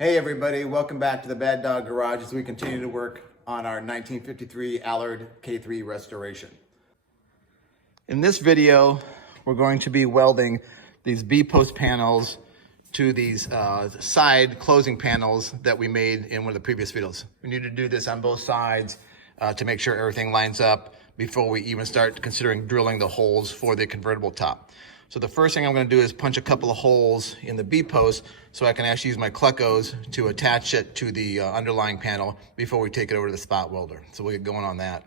Hey everybody, welcome back to the Bad Dog Garage as we continue to work on our 1953 Allard K3 restoration. In this video, we're going to be welding these B-post panels to these side closing panels that we made in one of the previous videos. We need to do this on both sides to make sure everything lines up before we even start considering drilling the holes for the convertible top. So the first thing I'm going to do is punch a couple of holes in the B-post so I can actually use my Klecos to attach it to the underlying panel before we take it over to the spot welder. So we'll get going on that.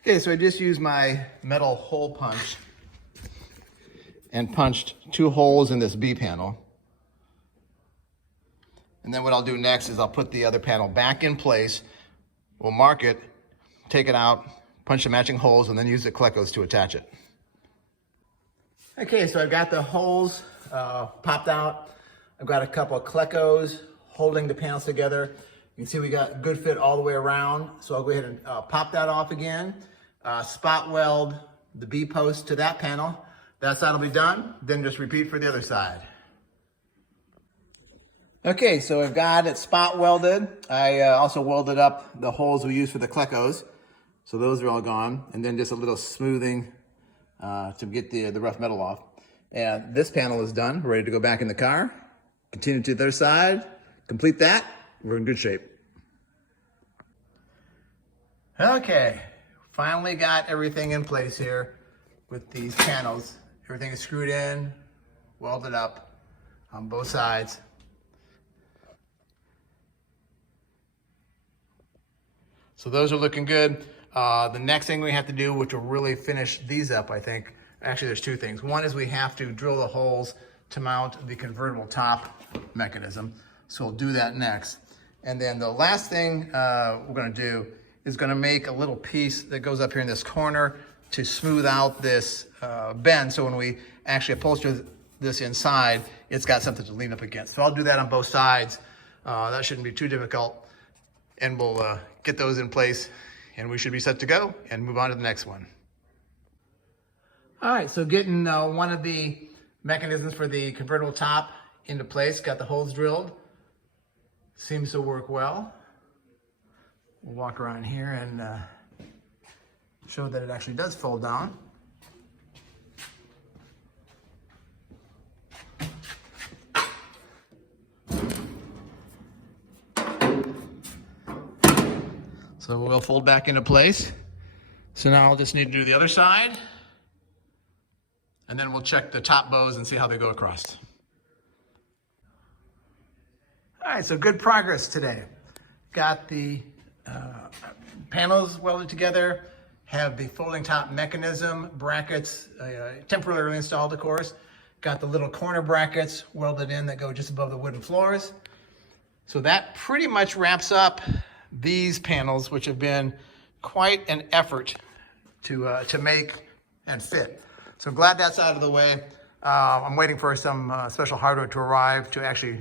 Okay, so I just used my metal hole punch and punched 2 holes in this B panel. And then what I'll do next is I'll put the other panel back in place. We'll mark it, take it out, punch the matching holes, and then use the Klecos to attach it. Okay, so I've got the holes popped out. I've got a couple of Klecos holding the panels together. You can see we got good fit all the way around. So I'll go ahead and pop that off again. Spot weld the B-post to that panel. That side will be done. Then just repeat for the other side. Okay, so I've got it spot welded. I also welded up the holes we used for the Klecos. So those are all gone. And then just a little smoothing to get the rough metal off. And this panel is done, ready to go back in the car. Continue to the other side, complete that, we're in good shape. Okay, finally got everything in place here with these panels. Everything is screwed in, welded up on both sides. So those are looking good. The next thing we have to do, which will really finish these up, I think, actually there's 2 things. One is we have to drill the holes to mount the convertible top mechanism. So we'll do that next. And then the last thing we're gonna do is gonna make a little piece that goes up here in this corner to smooth out this bend. So when we actually upholster this inside, it's got something to lean up against. So I'll do that on both sides. That shouldn't be too difficult. And we'll get those in place and we should be set to go and move on to the next one. All right, so getting one of the mechanisms for the convertible top into place, got the holes drilled. Seems to work well. We'll walk around here and show that it actually does fold down. So we'll fold back into place. So now I'll just need to do the other side. And then we'll check the top bows and see how they go across. All right, so good progress today. Got the panels welded together, have the folding top mechanism brackets temporarily installed, of course. Got the little corner brackets welded in that go just above the wooden floors. So that pretty much wraps up these panels, which have been quite an effort to make and fit. So I'm glad that's out of the way. I'm waiting for some special hardware to arrive to actually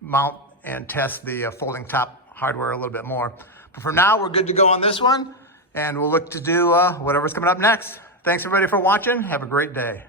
mount and test the folding top hardware a little bit more. But for now, we're good to go on this one, and we'll look to do whatever's coming up next. Thanks everybody for watching. Have a great day.